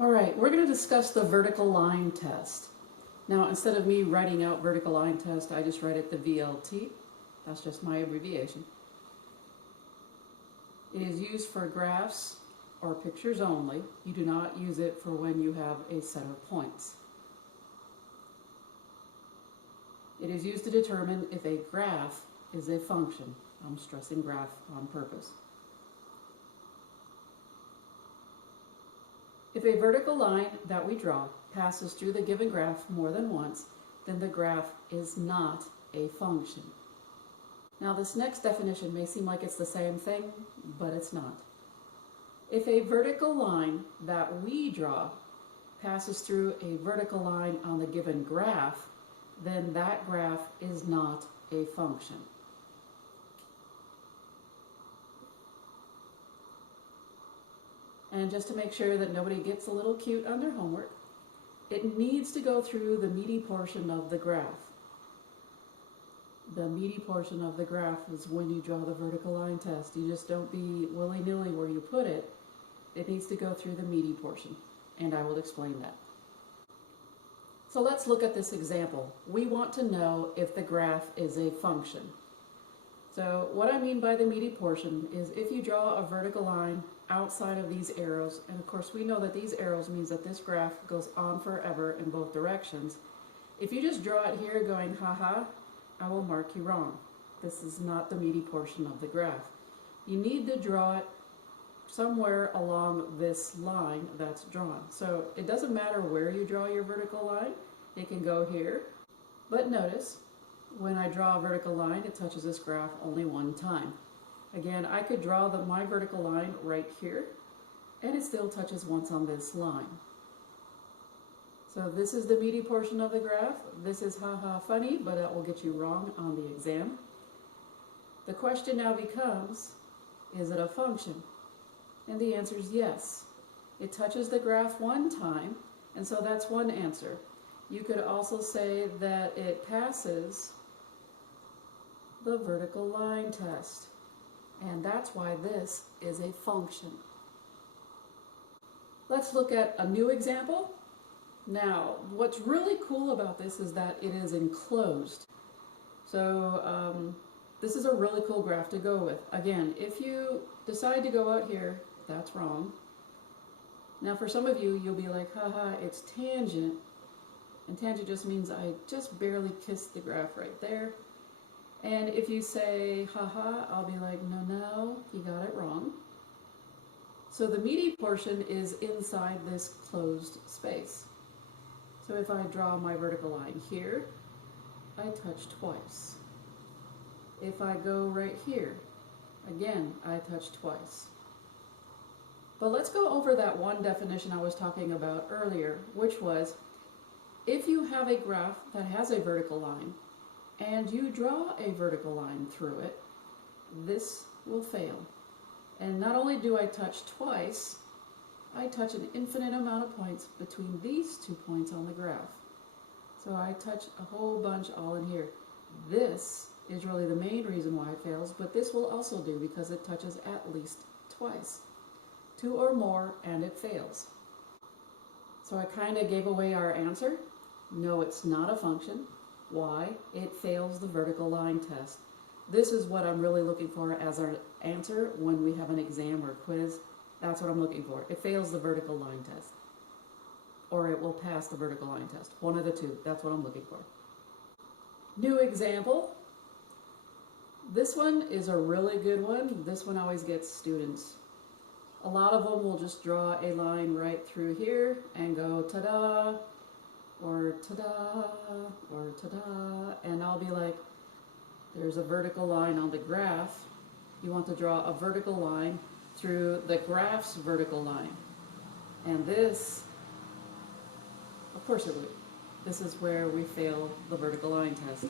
All right, we're going to discuss the vertical line test. Now, instead of me writing out vertical line test, I just write it the VLT. That's just my abbreviation. It is used for graphs or pictures only. You do not use it for when you have a set of points. It is used to determine if a graph is a function. I'm stressing graph on purpose. If a vertical line that we draw passes through the given graph more than once, then the graph is not a function. Now, this next definition may seem like it's the same thing, but it's not. If a vertical line that we draw passes through a vertical line on the given graph, then that graph is not a function. And just to make sure that nobody gets a little cute on their homework, it needs to go through the meaty portion of the graph. The meaty portion of the graph is when you draw the vertical line test. You just don't be willy-nilly where you put it. It needs to go through the meaty portion, and I will explain that. So let's look at this example. We want to know if the graph is a function. So what I mean by the meaty portion is if you draw a vertical line outside of these arrows, and of course we know that these arrows means that this graph goes on forever in both directions. If you just draw it here going, haha, I will mark you wrong. This is not the meaty portion of the graph. You need to draw it somewhere along this line that's drawn. So it doesn't matter where you draw your vertical line. It can go here. But notice, when I draw a vertical line, it touches this graph only one time. Again, I could draw my vertical line right here, and it still touches once on this line. So this is the meaty portion of the graph. This is haha funny, but that will get you wrong on the exam. The question now becomes, is it a function? And the answer is yes. It touches the graph one time, and so that's one answer. You could also say that it passes the vertical line test, and that's why this is a function. Let's look at a new example. Now, what's really cool about this is that it is enclosed. So this is a really cool graph to go with. Again, if you decide to go out here, that's wrong. Now for some of you, you'll be like, haha, it's tangent. And tangent just means I just barely kissed the graph right there. And if you say, haha, I'll be like, no, you got it wrong. So the meaty portion is inside this closed space. So if I draw my vertical line here, I touch twice. If I go right here, again, I touch twice. But let's go over that one definition I was talking about earlier, which was, if you have a graph that has a vertical line, and you draw a vertical line through it, this will fail. And not only do I touch twice, I touch an infinite amount of points between these 2 points on the graph. So I touch a whole bunch all in here. This is really the main reason why it fails, but this will also do because it touches at least twice. 2 or more and it fails. So I kind of gave away our answer. No, it's not a function. Why? It fails the vertical line test. This is what I'm really looking for as our answer when we have an exam or quiz. That's what I'm looking for. It fails the vertical line test. Or it will pass the vertical line test. One of the two. That's what I'm looking for. New example. This one is a really good one. This one always gets students. A lot of them will just draw a line right through here and go ta-da, or ta-da, or ta-da, and I'll be like, there's a vertical line on the graph. You want to draw a vertical line through the graph's vertical line. And this, of course it would. This is where we fail the vertical line test.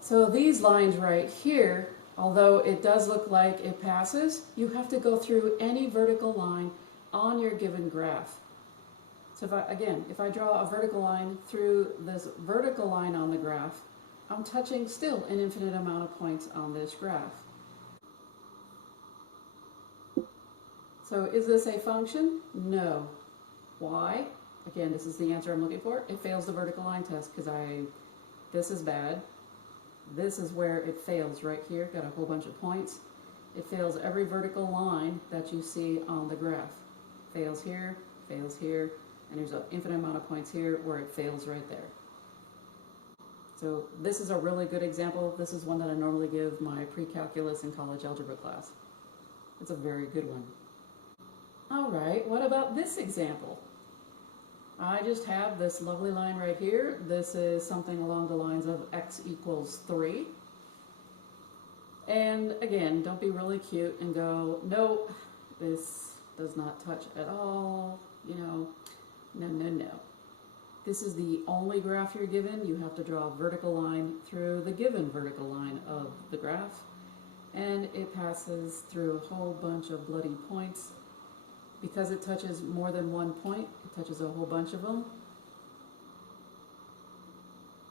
So these lines right here, although it does look like it passes, you have to go through any vertical line on your given graph. So if I draw a vertical line through this vertical line on the graph, I'm touching still an infinite amount of points on this graph. So is this a function? No. Why? Again, this is the answer I'm looking for. It fails the vertical line test because this is bad. This is where it fails right here. Got a whole bunch of points. It fails every vertical line that you see on the graph. Fails here, and there's an infinite amount of points here where it fails right there. So this is a really good example. This is one that I normally give my pre-calculus and college algebra class. It's a very good one. All right, what about this example? I just have this lovely line right here. This is something along the lines of x equals 3. And again, don't be really cute and go, no, this does not touch at all, you know, no. This is the only graph you're given. You have to draw a vertical line through the given vertical line of the graph. And it passes through a whole bunch of bloody points. Because it touches more than one point, it touches a whole bunch of them.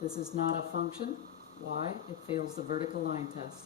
This is not a function. Why? It fails the vertical line test.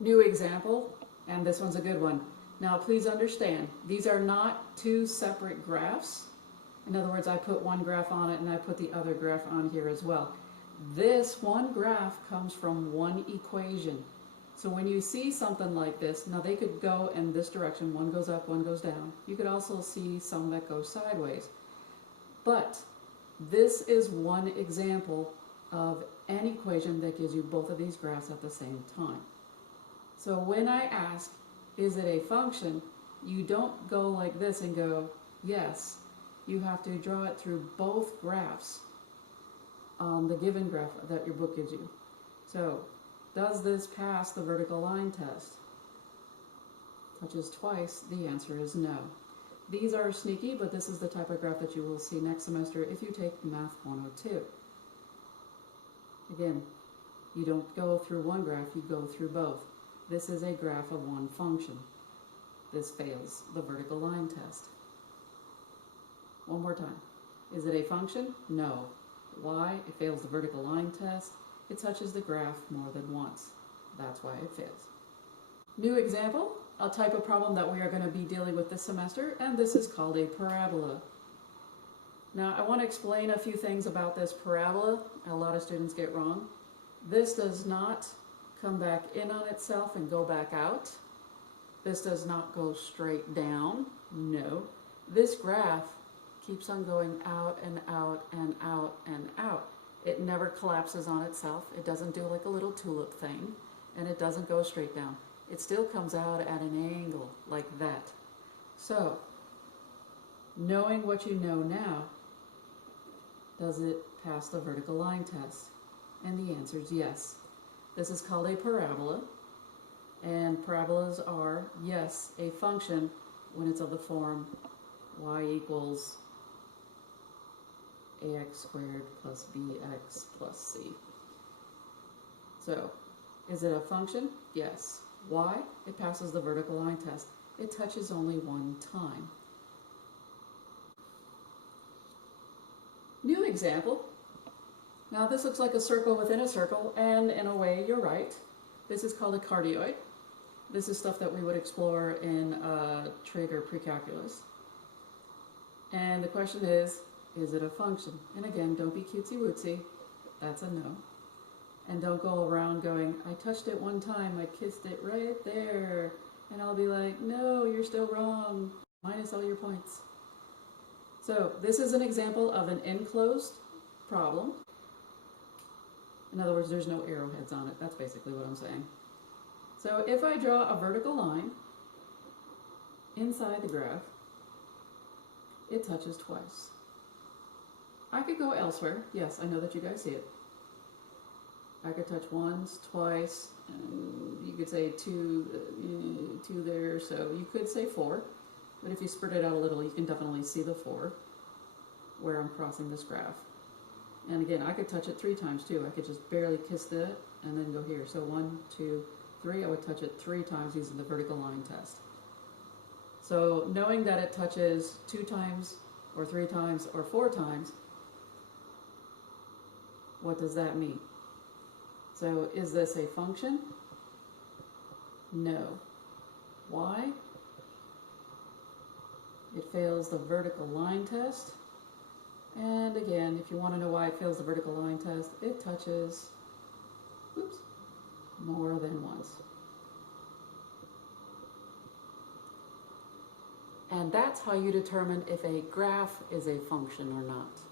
New example, and this one's a good one. Now please understand, these are not two separate graphs. In other words, I put one graph on it and I put the other graph on here as well. This one graph comes from one equation. So when you see something like this, now they could go in this direction, one goes up, one goes down. You could also see some that go sideways. But this is one example of an equation that gives you both of these graphs at the same time. So when I ask, is it a function, you don't go like this and go, yes. You have to draw it through both graphs on the given graph that your book gives you. So, does this pass the vertical line test? Touches twice, the answer is no. These are sneaky, but this is the type of graph that you will see next semester if you take Math 102. Again, you don't go through one graph, you go through both. This is a graph of one function. This fails the vertical line test. One more time. Is it a function? No. Why? It fails the vertical line test. It touches the graph more than once. That's why it fails. New example, a type of problem that we are going to be dealing with this semester, and this is called a parabola. Now, I want to explain a few things about this parabola. A lot of students get wrong. This does not come back in on itself and go back out. This does not go straight down. No. This graph keeps on going out and out and out and out. It never collapses on itself. It doesn't do like a little tulip thing, and it doesn't go straight down. It still comes out at an angle like that. So, knowing what you know now, does it pass the vertical line test? And the answer is yes. This is called a parabola, and parabolas are, yes, a function when it's of the form y equals ax squared plus bx plus c. So, is it a function? Yes. Why? It passes the vertical line test. It touches only one time. New example. Now this looks like a circle within a circle, and in a way you're right. This is called a cardioid. This is stuff that we would explore in trig or pre-calculus. And the question is it a function? And again, don't be cutesy-wootsy. That's a no. And don't go around going, I touched it one time, I kissed it right there. And I'll be like, no, you're still wrong. Minus all your points. So this is an example of an enclosed problem. In other words, there's no arrowheads on it. That's basically what I'm saying. So if I draw a vertical line inside the graph, it touches twice. I could go elsewhere. Yes, I know that you guys see it. I could touch once, twice, and you could say two there, so you could say 4. But if you spread it out a little, you can definitely see the 4 where I'm crossing this graph. And again, I could touch it 3 times too. I could just barely kiss that and then go here. So 1, 2, 3, I would touch it 3 times using the vertical line test. So knowing that it touches 2 times or 3 times or 4 times, what does that mean? So is this a function? No. Why? It fails the vertical line test. And again, if you want to know why it fails the vertical line test, it touches, oops, more than once. And that's how you determine if a graph is a function or not.